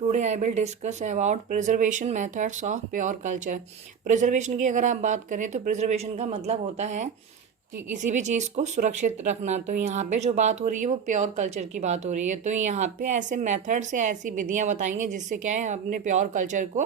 Today I will discuss about preservation methods of pure culture. Preservation की अगर आप बात करें तो प्रिजर्वेशन का मतलब होता है कि किसी भी चीज़ को सुरक्षित रखना। तो यहाँ पे जो बात हो रही है वो प्योर कल्चर की बात हो रही है। तो यहाँ पे ऐसे मेथड से ऐसी विधियाँ बताएंगे जिससे क्या है हम अपने प्योर कल्चर को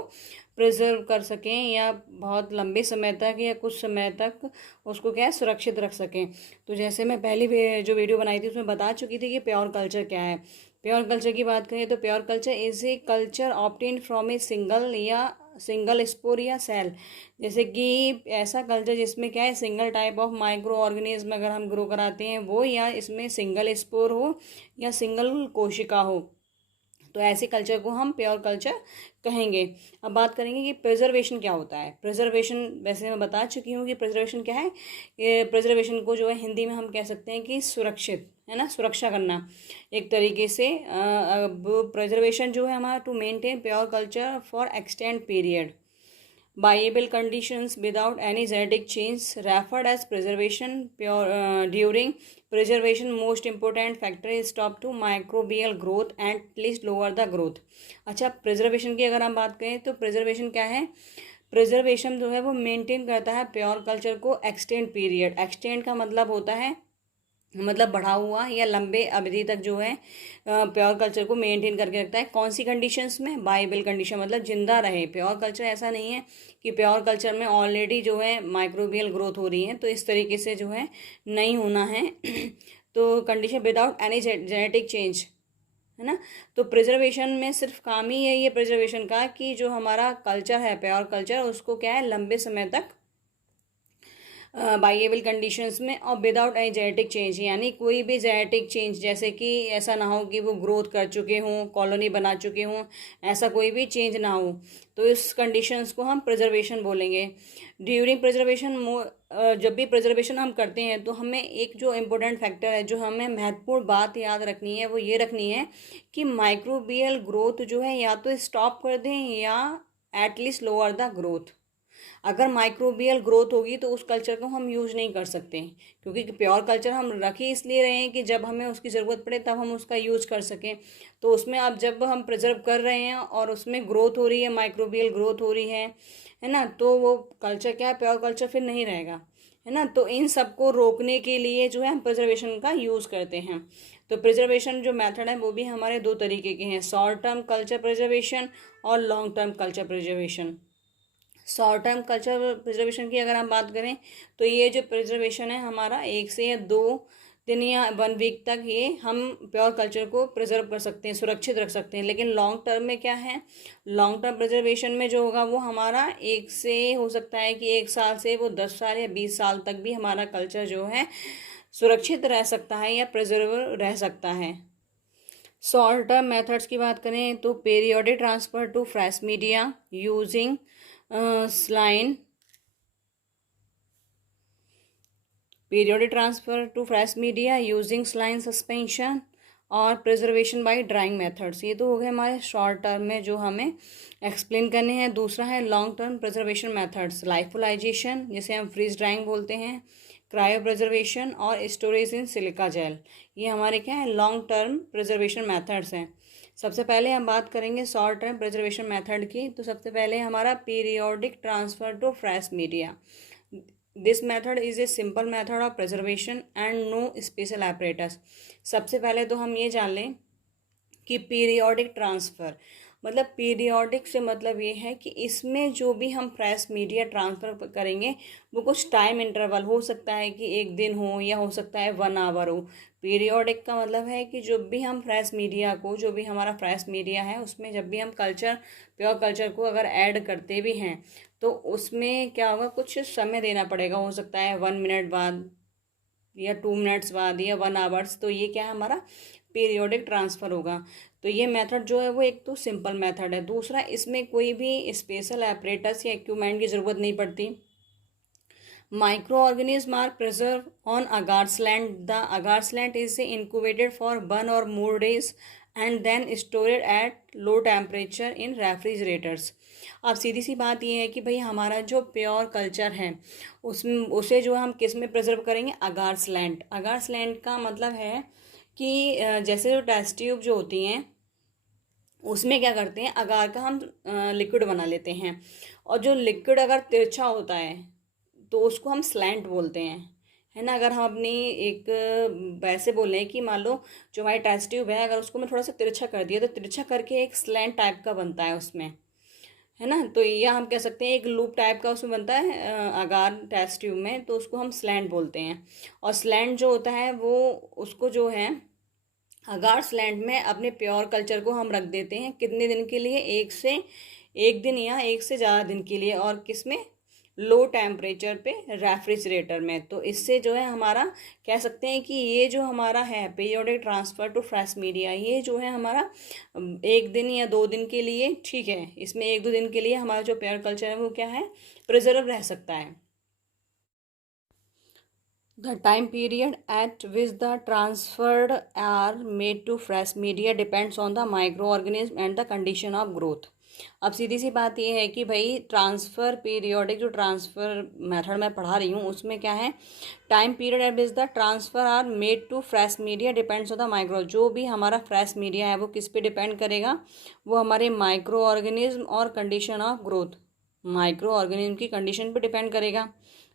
प्रिजर्व कर सकें या बहुत लंबे समय तक या कुछ समय तक उसको क्या है सुरक्षित रख सकें। तो जैसे मैं पहली जो वीडियो बनाई थी उसमें बता चुकी थी कि प्योर कल्चर क्या है। प्योर कल्चर की बात करें तो pure culture is a culture obtain from a single spore या सेल। जैसे कि ऐसा कल्चर जिसमें क्या है single type of micro organism अगर हम ग्रो कराते हैं वो, या इसमें सिंगल स्पोर हो या सिंगल कोशिका हो, तो ऐसे कल्चर को हम प्योर कल्चर कहेंगे। अब बात करेंगे कि प्रिजर्वेशन क्या होता है। प्रिजर्वेशन वैसे मैं बता चुकी हूँ कि प्रिजर्वेशन क्या है। प्रिजर्वेशन को जो है हिंदी में हम कह सकते हैं कि सुरक्षित, है ना, सुरक्षा करना एक तरीके से। प्रिजर्वेशन जो है हमारा to maintain pure culture for extend period viable conditions without any genetic change referred as preservation. During preservation most important factor is stop to microbial growth and at least lower the growth. अच्छा, preservation की अगर हम बात करें तो preservation क्या है। Preservation जो है वो मेंटेन करता है प्योर कल्चर को एक्सटेंड पीरियड। एक्सटेंड का मतलब होता है मतलब बढ़ा हुआ या लंबे अवधि तक जो है प्योर कल्चर को मेंटेन करके रखता है। कौन सी कंडीशंस में? वाइबल कंडीशन मतलब जिंदा रहे प्योर कल्चर। ऐसा नहीं है कि प्योर कल्चर में ऑलरेडी जो है माइक्रोबियल ग्रोथ हो रही है, तो इस तरीके से जो है नहीं होना है। तो condition without any genetic change, है ना। तो प्रिजर्वेशन में सिर्फ काम ही है ये प्रिजर्वेशन का कि जो हमारा कल्चर है प्योर कल्चर उसको क्या है लंबे समय तक बाइएबल कंडीशंस में और विदाउट एनी जेनेटिक चेंज, यानी कोई भी जेनेटिक चेंज, जैसे कि ऐसा ना हो कि वो ग्रोथ कर चुके हों, कॉलोनी बना चुके हों, ऐसा कोई भी चेंज ना हो, तो इस कंडीशंस को हम प्रिजर्वेशन बोलेंगे। ड्यूरिंग प्रिजर्वेशन जब भी प्रिजर्वेशन हम करते हैं तो हमें एक जो इम्पोर्टेंट फैक्टर है, जो हमें महत्वपूर्ण बात याद रखनी है, वो ये रखनी है कि माइक्रोबियल ग्रोथ जो है या तो स्टॉप कर दें या एटलीस्ट लोअर द ग्रोथ। अगर माइक्रोबियल ग्रोथ होगी तो उस कल्चर को हम यूज नहीं कर सकते, क्योंकि प्योर कल्चर हम रख ही इसलिए रहे हैं कि जब हमें उसकी ज़रूरत पड़े तब हम उसका यूज कर सकें। तो उसमें अब जब हम प्रिजर्व कर रहे हैं और उसमें ग्रोथ हो रही है, माइक्रोबियल ग्रोथ हो रही है ना, तो वो कल्चर क्या है, प्योर कल्चर फिर नहीं रहेगा, है ना। तो इन सबको रोकने के लिए जो है हम प्रिजर्वेशन का यूज़ करते हैं। तो प्रिजर्वेशन जो मेथड है वो भी हमारे दो तरीके के हैं, शॉर्ट टर्म कल्चर प्रिजर्वेशन और long term culture preservation. Short term culture preservation की अगर हम बात करें तो ये जो प्रिजर्वेशन है हमारा 1 से 2 दिन या 1 वीक तक ये हम प्योर कल्चर को प्रिजर्व कर सकते हैं, सुरक्षित रख सकते हैं। लेकिन लॉन्ग टर्म में क्या है, लॉन्ग टर्म प्रिजर्वेशन में जो होगा वो हमारा एक से हो सकता है कि 1 साल से वो 10 साल या 20 साल तक भी हमारा कल्चर जो है सुरक्षित रह सकता है या प्रिजर्व रह सकता है। शॉर्ट टर्म मेथड्स की बात करें तो periodic transfer to fresh media using saline, periodic transfer to fresh media using saline suspension और प्रिजर्वेशन बाय ड्राइंग मेथड्स। ये तो हो गए हमारे शॉर्ट टर्म में जो हमें एक्सप्लेन करने हैं। दूसरा है लॉन्ग टर्म प्रिजर्वेशन मेथड्स, लाइफोलाइजेशन जिसे हम फ्रीज ड्राइंग बोलते हैं, क्रायो प्रिजर्वेशन और स्टोरेज इन सिलिका जेल। ये हमारे क्या है लॉन्ग टर्म प्रिजर्वेशन मेथड्स हैं। सबसे पहले हम बात करेंगे शॉर्ट टर्म प्रिजर्वेशन मेथड की। तो सबसे पहले हमारा periodic transfer to fresh media. This method is a simple method of preservation and no special apparatus। सबसे पहले तो हम ये जान लें कि पीरियोडिक ट्रांसफ़र मतलब पीरियोडिक से मतलब ये है कि इसमें जो भी हम फ्रेश मीडिया ट्रांसफ़र करेंगे वो कुछ टाइम इंटरवल हो सकता है कि 1 दिन हो या हो सकता है 1 आवर हो। पीरियोडिक का मतलब है कि जो भी हम फ्रेश मीडिया को, जो भी हमारा फ्रेश मीडिया है उसमें जब भी हम कल्चर प्योर कल्चर को अगर ऐड करते भी हैं तो उसमें क्या होगा, कुछ समय देना पड़ेगा। हो सकता है 1 मिनट बाद या 2 मिनट्स बाद या 1 आवर्स। तो ये क्या है हमारा पीरियोडिक ट्रांसफ़र होगा। तो ये मेथड जो है वो एक तो सिंपल मेथड है। दूसरा, इसमें कोई भी स्पेशल apparatus या इक्विपमेंट की ज़रूरत नहीं पड़ती। Micro organism are preserve on agar slant. The agar slant is incubated for 1 or more days and then stored at low temperature in refrigerators. अब सीधी सी बात ये है कि भाई हमारा जो प्योर कल्चर है उसमें उसे जो हम किस में प्रिजर्व करेंगे, अगारस्लैंड। अगारस्लैंड का मतलब है कि जैसे जो टेस्ट ट्यूब जो होती हैं उसमें क्या करते हैं, अगार का हम लिक्विड बना लेते हैं। और जो लिक्विड अगर तिरछा होता है तो उसको हम स्लैंट बोलते हैं, है ना। अगर हम अपनी एक वैसे बोले कि मान लो जो हमारी टेस्ट ट्यूब है, अगर उसको मैं थोड़ा सा तिरछा कर दिया तो तिरछा करके एक स्लैंट टाइप का बनता है उसमें, है ना। तो ये हम कह सकते हैं एक लूप टाइप का उसमें बनता है अगार टेस्ट ट्यूब में, तो उसको हम स्लैंट बोलते हैं। और स्लैंट जो होता है वो उसको जो है अगार्स लैंड में अपने प्योर कल्चर को हम रख देते हैं कितने दिन के लिए, एक दिन या एक से ज़्यादा दिन के लिए। और किस में, लो टेम्परेचर पे रेफ्रिजरेटर में। तो इससे जो है हमारा कह सकते हैं कि ये जो हमारा है periodic transfer to fresh media, ये जो है हमारा एक दिन या 2 दिन के लिए ठीक है। इसमें 1-2 दिन के लिए हमारा जो प्योर कल्चर है वो क्या है, प्रिजर्व रह सकता है। The time period at which the transferred are made to fresh media depends on the microorganism and the condition of growth. अब सीधी सी बात यह है कि भाई ट्रांसफ़र पीरियोडिक जो ट्रांसफ़र मेथड मैं पढ़ा रही हूँ उसमें क्या है, time period at which the transfer are made to fresh media depends on the micro. जो भी हमारा फ्रेश मीडिया है वो किस पे डिपेंड करेगा, वो हमारे माइक्रो ऑर्गेनिज्म और condition of growth, micro organism की कंडीशन पे डिपेंड करेगा।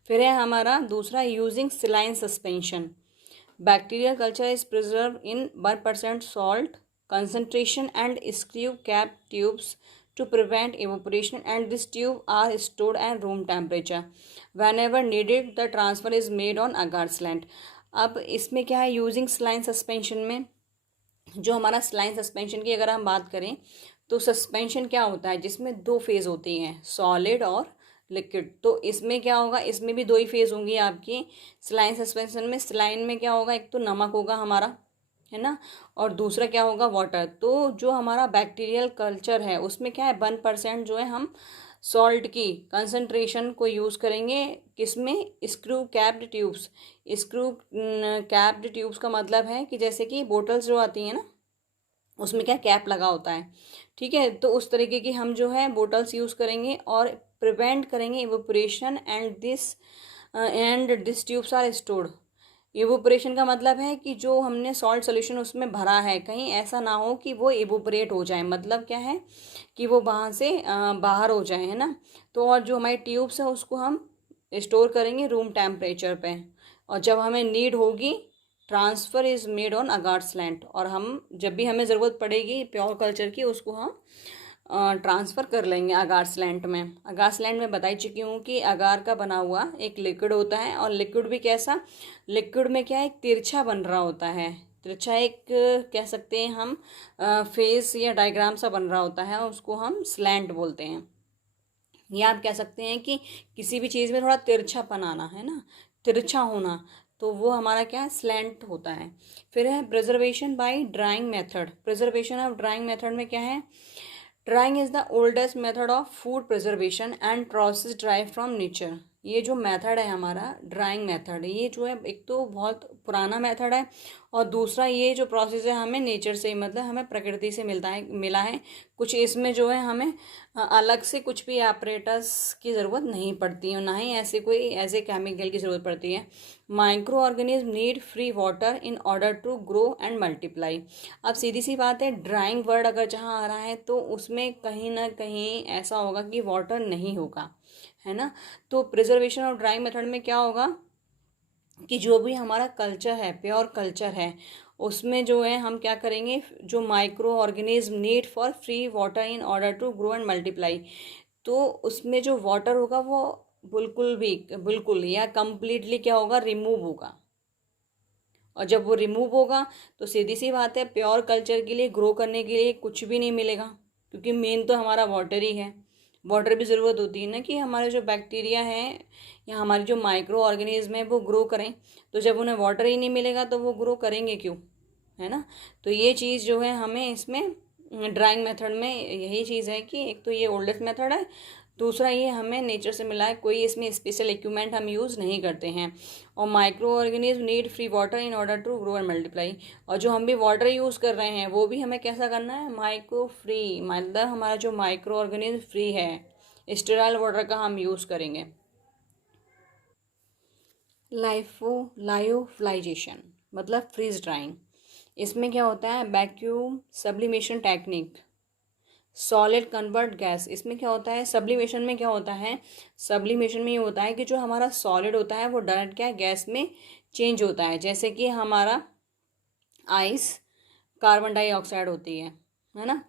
फिर है हमारा दूसरा, using saline suspension. Bacterial culture is preserve in 1% salt concentration and screw cap tubes to prevent evaporation, and these tubes are stored at room temperature. Whenever needed the transfer is made on agar slant. अब इसमें क्या है, using saline suspension में जो हमारा saline suspension की अगर हम बात करें तो सस्पेंशन क्या होता है, जिसमें 2 फेज़ होती हैं, सॉलिड और लिक्विड। तो इसमें क्या होगा, इसमें भी 2 ही फेज़ होंगी आपकी स्लाइन सस्पेंशन में। स्लाइन में क्या होगा, एक तो नमक होगा हमारा, है ना, और दूसरा क्या होगा, वाटर। तो जो हमारा बैक्टीरियल कल्चर है उसमें क्या है, 1% जो है हम सॉल्ट की कंसंट्रेशन को यूज़ करेंगे, किसमें, screw capped tubes. Screw capped tubes का मतलब है कि जैसे कि बोटल्स जो आती हैं ना उसमें क्या कैप लगा होता है, ठीक है। तो उस तरीके की हम जो है बोटल्स यूज़ करेंगे और प्रिवेंट करेंगे evaporation and this tubes are stored. Evaporation का मतलब है कि जो हमने सॉल्ट सोल्यूशन उसमें भरा है कहीं ऐसा ना हो कि वो इवोपरेट हो जाए, मतलब क्या है कि वो वहाँ से बाहर हो जाए, है ना। तो और जो हमारी ट्यूब्स है उसको हम स्टोर करेंगे रूम टेम्परेचर पे, और जब हमें नीड होगी transfer is made on agar slant. और हम जब भी हमें ज़रूरत पड़ेगी प्योर कल्चर की उसको हम ट्रांसफ़र कर लेंगे अगार स्लैंट में। अगार स्लैंट में बता ही चुकी हूँ कि अगार का बना हुआ एक लिक्विड होता है, और लिक्विड भी कैसा, लिक्विड में क्या है, एक तिरछा बन रहा होता है, तिरछा एक कह सकते हैं हम फेस या डायग्राम सा बन रहा होता है, उसको हम स्लैंट बोलते हैं। या आप कह सकते हैं कि किसी भी चीज़ में थोड़ा तिरछापन आना, है ना, तिरछा होना, तो वो हमारा क्या है, स्लैंट होता है। फिर है preservation by drying method. Preservation of drying method में क्या है, drying is the oldest method of food preservation and process drive from nature. ये जो मेथड है हमारा ड्राइंग मेथड, ये जो है एक तो बहुत पुराना मेथड है, और दूसरा ये जो प्रोसेस है हमें नेचर से, मतलब हमें प्रकृति से मिला है। कुछ इसमें जो है हमें अलग से कुछ भी ऑपरेटर्स की ज़रूरत नहीं पड़ती है, ना ही ऐसे कोई ऐसे केमिकल की ज़रूरत पड़ती है। Micro organism need free water in order to grow and multiply. अब सीधी सी बात है, ड्राइंग वर्ड अगर जहाँ आ रहा है तो उसमें कहीं ना कहीं ऐसा होगा कि वाटर नहीं होगा, है ना। तो प्रिजर्वेशन ऑफ ड्राइंग मेथड में क्या होगा कि जो भी हमारा कल्चर है, प्योर कल्चर है, उसमें जो है हम क्या करेंगे, जो micro organism need for free water in order to grow and multiply, तो उसमें जो वाटर होगा वो बिल्कुल या कम्प्लीटली क्या होगा, रिमूव होगा। और जब वो रिमूव होगा तो सीधी सी बात है, प्योर कल्चर के लिए ग्रो करने के लिए कुछ भी नहीं मिलेगा, क्योंकि मेन तो हमारा वाटर ही है। वाटर भी ज़रूरत होती है ना कि हमारे जो बैक्टीरिया हैं या हमारे जो माइक्रो ऑर्गेनिज्म है वो ग्रो करें। तो जब उन्हें वाटर ही नहीं मिलेगा तो वो ग्रो करेंगे क्यों, है ना। तो ये चीज़ जो है हमें इसमें ड्राइंग मेथड में यही चीज़ है कि एक तो ये ओल्डेस्ट मेथड है, दूसरा ये हमें नेचर से मिला है, कोई इसमें स्पेशल इक्विपमेंट हम यूज़ नहीं करते हैं। और micro organism need free water in order to grow and multiply. और जो हम भी वाटर यूज़ कर रहे हैं वो भी हमें कैसा करना है, माइक्रो फ्री, मतलब हमारा जो माइक्रो ऑर्गेनिज्म फ्री है, स्टेराइल वाटर का हम यूज़ करेंगे। लायोफ्लाइजेशन मतलब फ्रीज ड्राइंग। इसमें क्या होता है, vacuum sublimation technique, solid convert gas, इसमें क्या होता है, सब्लिमेशन में क्या होता है, सब्लिमेशन में ये होता है कि जो हमारा सॉलिड होता है वो डायरेक्ट क्या है, गैस में चेंज होता है, जैसे कि हमारा आइस कार्बन डाइऑक्साइड होती है ना।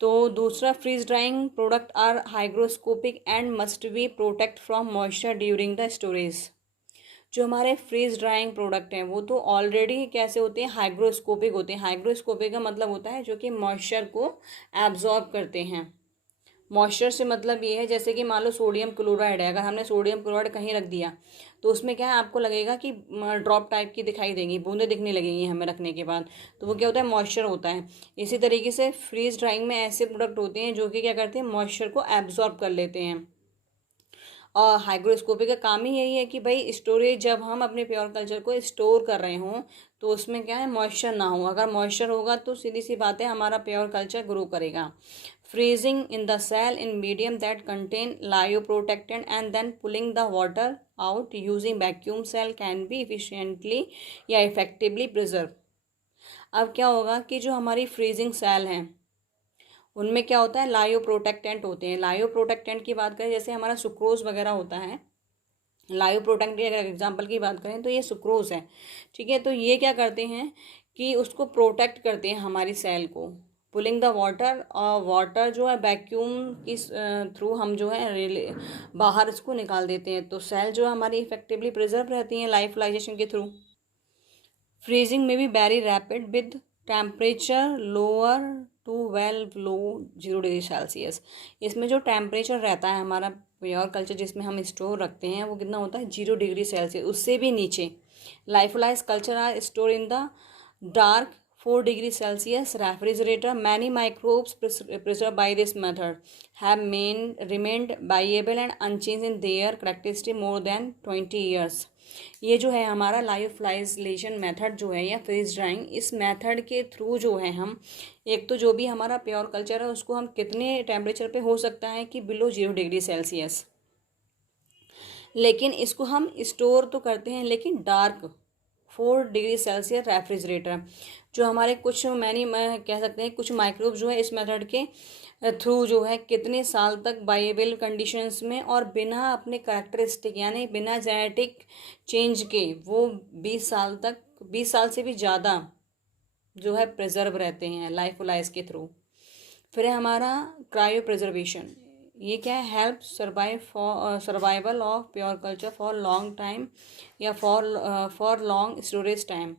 तो दूसरा, freeze drying product are hygroscopic and must be protect from moisture during the storage. जो हमारे फ्रीज ड्राइंग प्रोडक्ट हैं वो तो ऑलरेडी कैसे होते हैं, हाइग्रोस्कोपिक होते हैं। हाइग्रोस्कोपिक का मतलब होता है जो कि मॉइस्चर को एब्जॉर्ब करते हैं। मॉइस्चर से मतलब ये है, जैसे कि मान लो सोडियम क्लोराइड है, अगर हमने सोडियम क्लोराइड कहीं रख दिया तो उसमें क्या है, आपको लगेगा कि ड्रॉप टाइप की दिखाई देंगी, बूंदें दिखने लगेंगी हमें रखने के बाद, तो वो क्या होता है, मॉइस्चर होता है। इसी तरीके से फ्रीज ड्राइंग में ऐसे प्रोडक्ट होते हैं जो कि क्या करते हैं, मॉइस्चर को एब्जॉर्ब कर लेते हैं। और हाइग्रोस्कोपिक का काम ही यही है कि भाई स्टोरेज, जब हम अपने प्योर कल्चर को स्टोर कर रहे हों तो उसमें क्या है, मॉइस्चर ना हो। अगर मॉइस्चर होगा तो सीधी सी बात है, हमारा प्योर कल्चर ग्रो करेगा। Freezing in the cell in medium that contain lyoprotectant and then pulling the water out using vacuum cell can be efficiently या इफेक्टिवली प्रिजर्व। अब क्या होगा कि जो हमारी फ्रीजिंग सेल हैं उनमें क्या होता है, लायो प्रोटेक्टेंट होते हैं। लायो प्रोटेक्टेंट की बात करें, जैसे हमारा सुक्रोज वगैरह होता है, लायो प्रोटेक्टेंट की अगर एग्जांपल की बात करें तो ये सुक्रोज है, ठीक है। तो ये क्या करते हैं कि उसको प्रोटेक्ट करते हैं हमारी सेल को। पुलिंग द वाटर, और वाटर जो है वैक्यूम की थ्रू हम जो है बाहर इसको निकाल देते हैं, तो सेल जो हमारी इफेक्टिवली प्रिजर्व रहती हैं लाइफलाइजेशन के थ्रू। फ्रीजिंग में भी very rapid with temperature lower to well low 0 degree Celsius. इसमें जो टेम्परेचर रहता है हमारा प्योर कल्चर जिसमें हम स्टोर रखते हैं वो कितना होता है, 0 डिग्री सेल्सियस, उससे भी नीचे। Lyophilise culture are store in the dark 4 degree Celsius refrigerator. Many microbes preserved by this method have remained viable and unchanged in their characteristic more than 20 years। ये जो है हमारा लाइफलाइजेशन मेथड जो है या फ्रीज ड्राइंग, इस मेथड के through जो है हम एक तो जो भी हमारा प्योर कल्चर है उसको हम कितने टेम्परेचर पे हो सकता है कि बिलो 0 डिग्री सेल्सियस, लेकिन इसको हम स्टोर तो करते हैं लेकिन डार्क 4 डिग्री सेल्सियस रेफ्रिजरेटर। जो हमारे कुछ मैं कह सकते हैं कुछ माइक्रोब जो है इस मेथड के थ्रू जो है कितने साल तक बाइबल कंडीशंस में और बिना अपने कैरेक्टरिस्टिक यानी बिना जेनेटिक चेंज के वो 20 साल तक, 20 साल से भी ज़्यादा जो है प्रिजर्व रहते हैं लाइफलाइज के थ्रू। फिर है हमारा क्रायो प्रिजर्वेशन। ये क्या है, help survival of pure culture for long time या फॉर लॉन्ग स्टोरेज टाइम।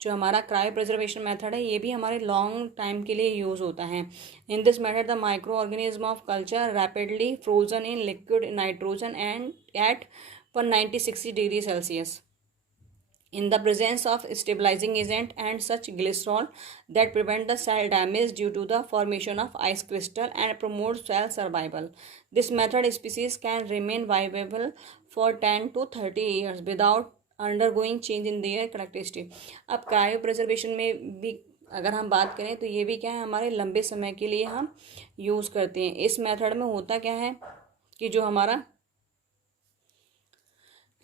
जो हमारा क्रायो प्रिजर्वेशन मेथड है ये भी हमारे लॉन्ग टाइम के लिए यूज़ होता है। In this method the micro organism of culture rapidly frozen in liquid nitrogen and at 190-60 degree Celsius in the presence of stabilizing agent and such glycerol that prevent the cell damage due to the formation of ice crystal and promote cell survival. This method species can remain viable for 10 to 30 years without undergoing change in their characteristic। अब cryo preservation में भी अगर हम बात करें तो ये भी क्या है, हमारे लंबे समय के लिए हम यूज़ करते हैं। इस मेथड में होता क्या है कि जो हमारा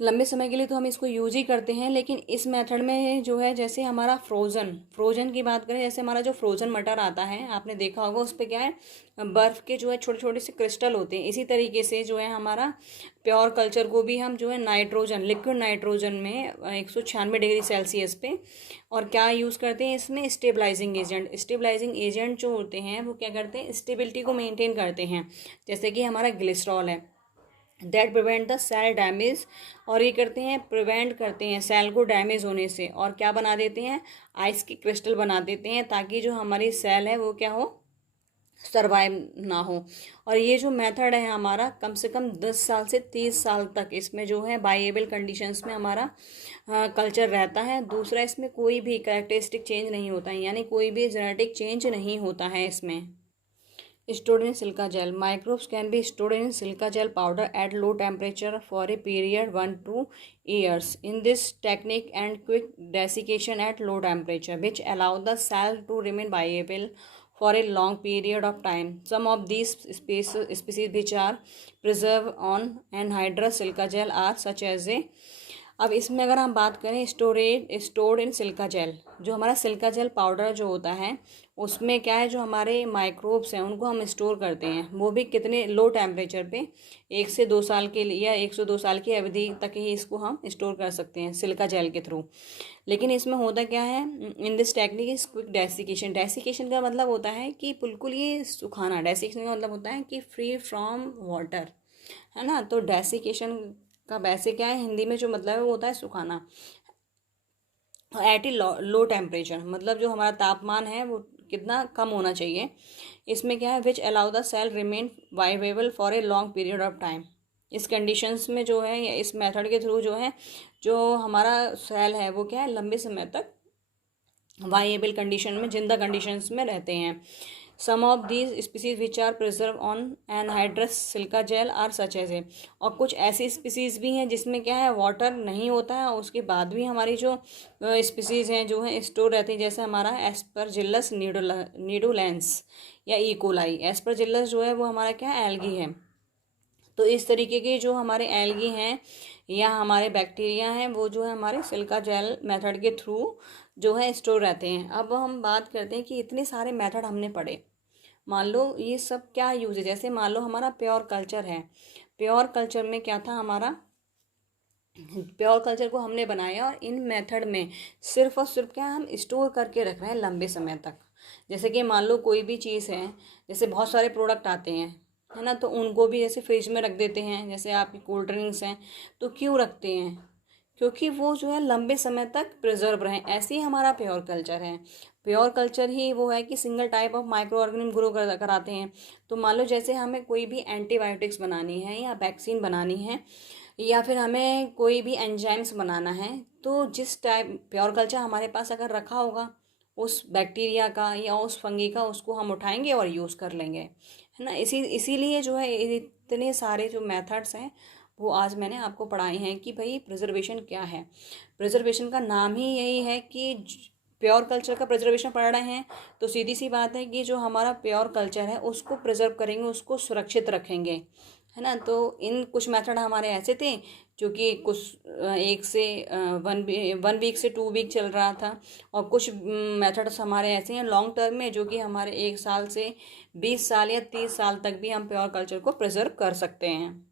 लंबे समय के लिए तो हम इसको यूज ही करते हैं, लेकिन इस मेथड में जो है जैसे हमारा फ्रोजन की बात करें, जैसे हमारा जो फ्रोजन मटर आता है आपने देखा होगा उस पर क्या है, बर्फ़ के जो है छोटे छोटे से क्रिस्टल होते हैं। इसी तरीके से जो है हमारा प्योर कल्चर को भी हम जो है नाइट्रोजन, लिक्विड नाइट्रोजन में 196 डिग्री सेल्सियस पे और क्या यूज़ करते हैं इसमें, स्टेबलाइजिंग एजेंट। स्टेबलाइजिंग एजेंट जो होते हैं वो क्या करते हैं, स्टेबिलिटी को मेनटेन करते हैं, जैसे कि हमारा ग्लिसरॉल है that prevent the cell damage. और ये करते हैं, प्रिवेंट करते हैं सेल को डैमेज होने से, और क्या बना देते हैं, आइस की क्रिस्टल बना देते हैं ताकि जो हमारी सेल है वो क्या हो, सर्वाइव ना हो। और ये जो मेथड है हमारा कम से कम 10 साल से 30 साल तक इसमें जो है बाइएबल कंडीशंस में हमारा कल्चर रहता है। दूसरा, इसमें कोई भी कैरेक्टरिस्टिक चेंज नहीं होता है, यानी कोई भी जेनेटिक चेंज नहीं होता है इसमें। Stored in silica gel. Microbes can be stored in silica gel powder at low temperature for a period 1-2 years. In this technique and quick desiccation at low temperature, which allow the cell to remain viable for a long period of time. Some of these species which are preserved on anhydrous silica gel are such as a अब इसमें अगर हम बात करें stored in silica gel, जो हमारा silica gel powder जो होता है उसमें क्या है, जो हमारे माइक्रोब्स हैं उनको हम स्टोर करते हैं, वो भी कितने लो टेम्परेचर पे 1 से 2 साल के लिए या 1 से 2 साल की अवधि तक ही इसको हम स्टोर कर सकते हैं सिलिका जेल के थ्रू। लेकिन इसमें होता क्या है, in this technique is quick desiccation. Desiccation का मतलब होता है कि बिल्कुल ये सुखाना। डेसिकेशन का मतलब होता है कि फ्री फ्रॉम वाटर, है ना। तो डेसिकेशन का वैसे क्या है हिंदी में जो मतलब है वो होता है सुखाना। एट ए लो टेम्परेचर, मतलब जो हमारा तापमान है वो कितना कम होना चाहिए। इसमें क्या है, which allow the cell remain viable for a long period of time. इस कंडीशंस में जो है, या इस मेथड के थ्रू जो है, जो हमारा सेल है वो क्या है, लंबे समय तक वाइएबल कंडीशन में, जिंदा कंडीशंस में रहते हैं। Some of these species which are preserve on anhydrous silica gel or such as a. और कुछ ऐसी स्पीसीज भी हैं जिसमें क्या है वाटर नहीं होता है, उसके बाद भी हमारी जो स्पीसीज हैं जो है स्टोर रहती हैं, जैसे हमारा एस्परजिलस नीडुलेंस या इकोलाई। एस्परजिलस जो है वो हमारा क्या है, एल्गी है। तो इस तरीके के जो हमारे एल्गी हैं या हमारे बैक्टीरिया हैं वो जो है हमारे सिलिका जेल मेथड के थ्रू जो है स्टोर रहते हैं। अब हम बात करते हैं कि इतने सारे मेथड हमने पढ़े, मान लो ये सब क्या यूज है। जैसे मान लो हमारा प्योर कल्चर है, प्योर कल्चर में क्या था, हमारा प्योर कल्चर को हमने बनाया और इन मेथड में सिर्फ और सिर्फ क्या हम स्टोर करके रख रहे हैं लंबे समय तक। जैसे कि मान लो कोई भी चीज़ है, जैसे बहुत सारे प्रोडक्ट आते हैं, है ना, तो उनको भी जैसे फ्रिज में रख देते हैं। जैसे आपकी कोल्ड ड्रिंक्स हैं, तो क्यों रखते हैं, क्योंकि वो जो है लंबे समय तक प्रिजर्व रहें। ऐसे ही हमारा प्योर कल्चर है। प्योर कल्चर ही वो है कि single type of micro organism grow कराते हैं। तो मान लो जैसे हमें कोई भी एंटीबायोटिक्स बनानी है या वैक्सीन बनानी है या फिर हमें कोई भी एंजाइम्स बनाना है, तो जिस टाइप प्योर कल्चर हमारे पास अगर रखा होगा उस बैक्टीरिया का या उस फंगी का, उसको हम उठाएंगे और यूज़ कर लेंगे, है ना। इसीलिए जो है इतने सारे जो मेथड्स हैं वो आज मैंने आपको पढ़ाए हैं कि भाई प्रिजर्वेशन क्या है। प्रिजर्वेशन का नाम ही यही है कि प्योर कल्चर का प्रिजर्वेशन पढ़ रहे हैं, तो सीधी सी बात है कि जो हमारा प्योर कल्चर है उसको प्रिजर्व करेंगे, उसको सुरक्षित रखेंगे, है ना। तो इन कुछ मेथड हमारे ऐसे थे जो कि कुछ 1 वीक से 2 वीक चल रहा था, और कुछ मेथड्स हमारे ऐसे हैं लॉन्ग टर्म में जो कि हमारे 1 साल से 20 साल या 30 साल तक भी हम प्योर कल्चर को प्रिजर्व कर सकते हैं।